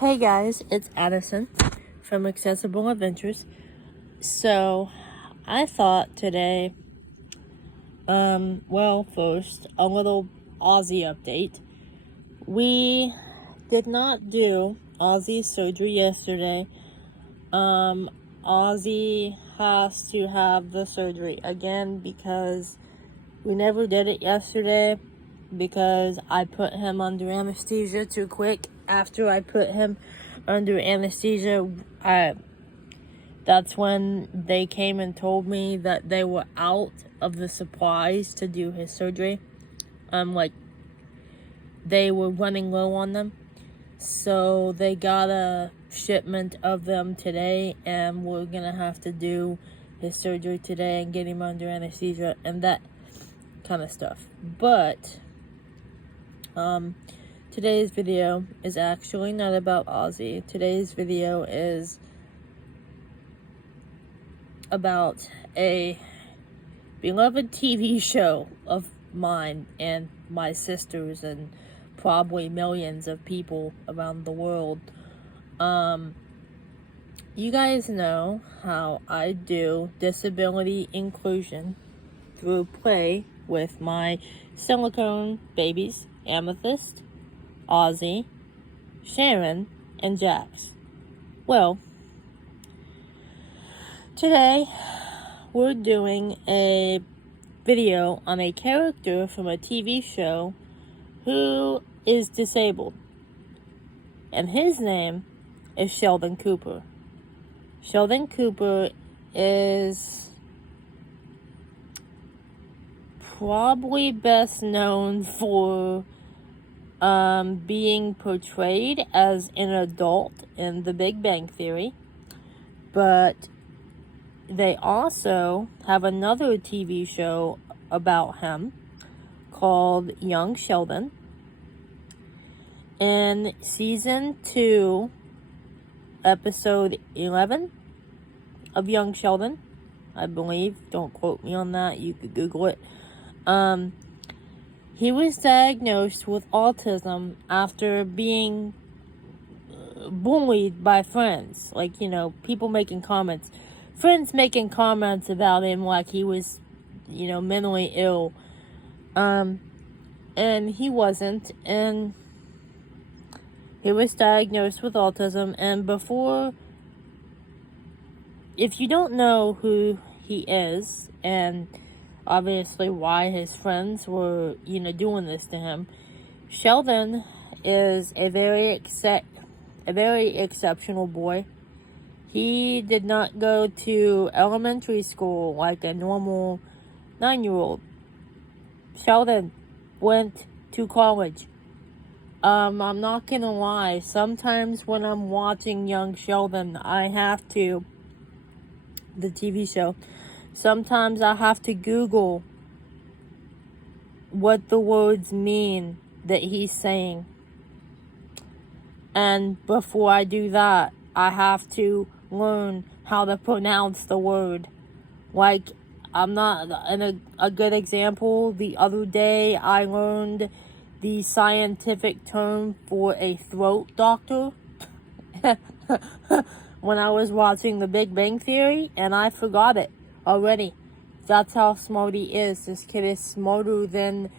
Hey guys, it's Addison from Accessible Adventures. So, I thought today, first, a little Ozzy update. We did not do Ozzy's surgery yesterday. Ozzy has to have the surgery again because we never did it yesterday because I put him under anesthesia too quick. After I put him under anesthesia, that's when they came and told me that they were out of the supplies to do his surgery. They were running low on them. So they got a shipment of them today, and we're gonna have to do his surgery today and get him under anesthesia and that kind of stuff. But today's video is actually not about Ozzy. Today's video is about a beloved TV show of mine and my sisters and probably millions of people around the world. You guys know how I do disability inclusion through play with my silicone babies, Amethyst, Ozzy, Sharon, and Jax. Well, today we're doing a video on a character from a TV show who is disabled, and his name is Sheldon Cooper. Sheldon Cooper is probably best known for being portrayed as an adult in The Big Bang Theory, but they also have another TV show about him called Young Sheldon. In season 2, episode 11 of Young Sheldon, I believe, don't quote me on that, you could Google it, he was diagnosed with autism after being bullied by friends. People making comments. Friends making comments about him like he was, mentally ill. And he wasn't. And he was diagnosed with autism. And if you don't know who he is, and obviously why his friends were, doing this to him, Sheldon is a very exceptional boy. He did not go to elementary school like a normal 9-year-old. Sheldon went to college. I'm not gonna lie, sometimes when I'm watching Young Sheldon, the TV show, sometimes I have to Google what the words mean that he's saying. And before I do that, I have to learn how to pronounce the word. I'm not a good example. The other day, I learned the scientific term for a throat doctor when I was watching The Big Bang Theory, and I forgot it already. That's how smart he is. This kid is smarter than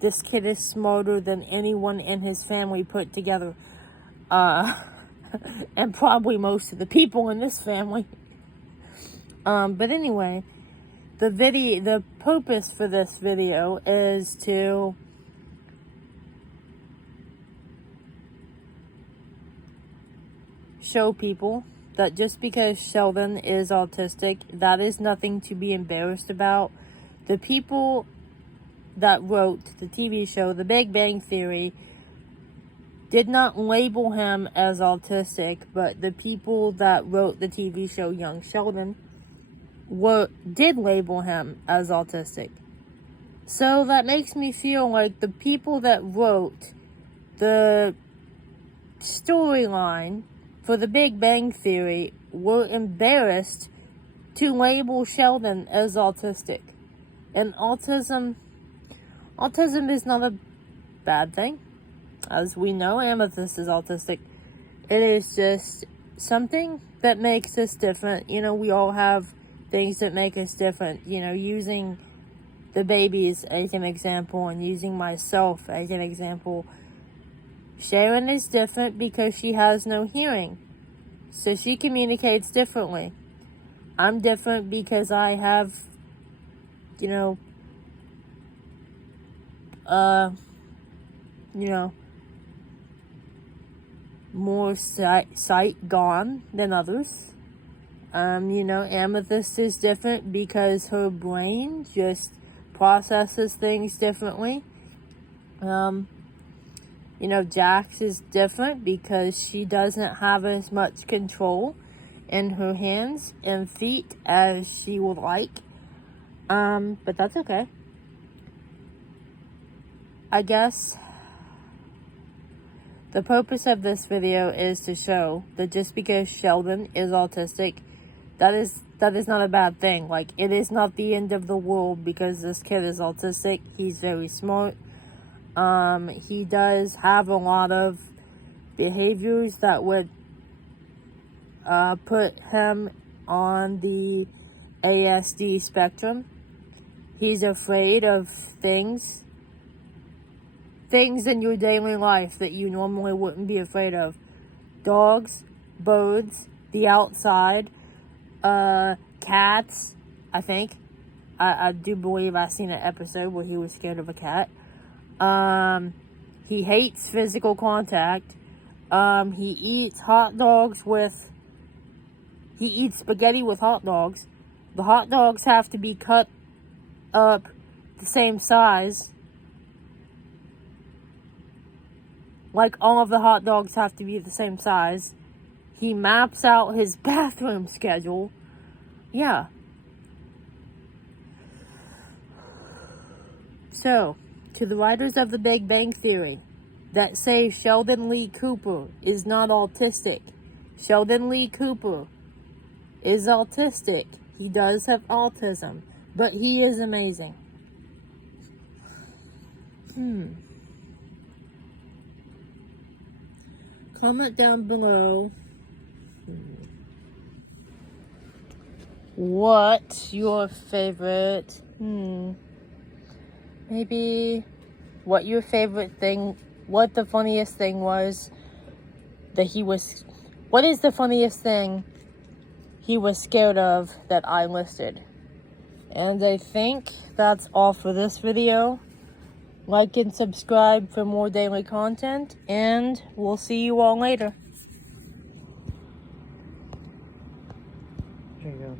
anyone in his family put together. And probably most of the people in this family. But anyway, the purpose for this video is to show people that just because Sheldon is autistic, that is nothing to be embarrassed about. The people that wrote the TV show, The Big Bang Theory, did not label him as autistic, but the people that wrote the TV show Young Sheldon did label him as autistic. So that makes me feel like the people that wrote the storyline for The Big Bang Theory were embarrassed to label Sheldon as autistic. And autism is not a bad thing. As we know, Amethyst is autistic. It is just something that makes us different. You know, we all have things that make us different. You know, using the babies as an example and using myself as an example. Sharon is different because she has no hearing, so she communicates differently. I'm different because I have, you know, more sight gone than others. You know, Amethyst is different because her brain just processes things differently. You know, Jax is different because she doesn't have as much control in her hands and feet as she would like. But that's okay. I guess the purpose of this video is to show that just because Sheldon is autistic, that is not a bad thing. Like, it is not the end of the world because this kid is autistic. He's very smart. He does have a lot of behaviors that would put him on the ASD spectrum. He's afraid of things in your daily life that you normally wouldn't be afraid of. Dogs, birds, the outside, cats, I think. I do believe I've seen an episode where he was scared of a cat. He hates physical contact. He eats spaghetti with hot dogs. The hot dogs have to be cut up the same size. Like, all of the hot dogs have to be the same size. He maps out his bathroom schedule. Yeah. So, to the writers of The Big Bang Theory that say Sheldon Lee Cooper is not autistic, Sheldon Lee Cooper is autistic. He does have autism, but he is amazing. Comment down below what your favorite, maybe what your favorite thing, what the funniest thing was that what is the funniest thing he was scared of that I listed. And I think that's all for this video. Like and subscribe for more daily content, and we'll see you all later. There you go.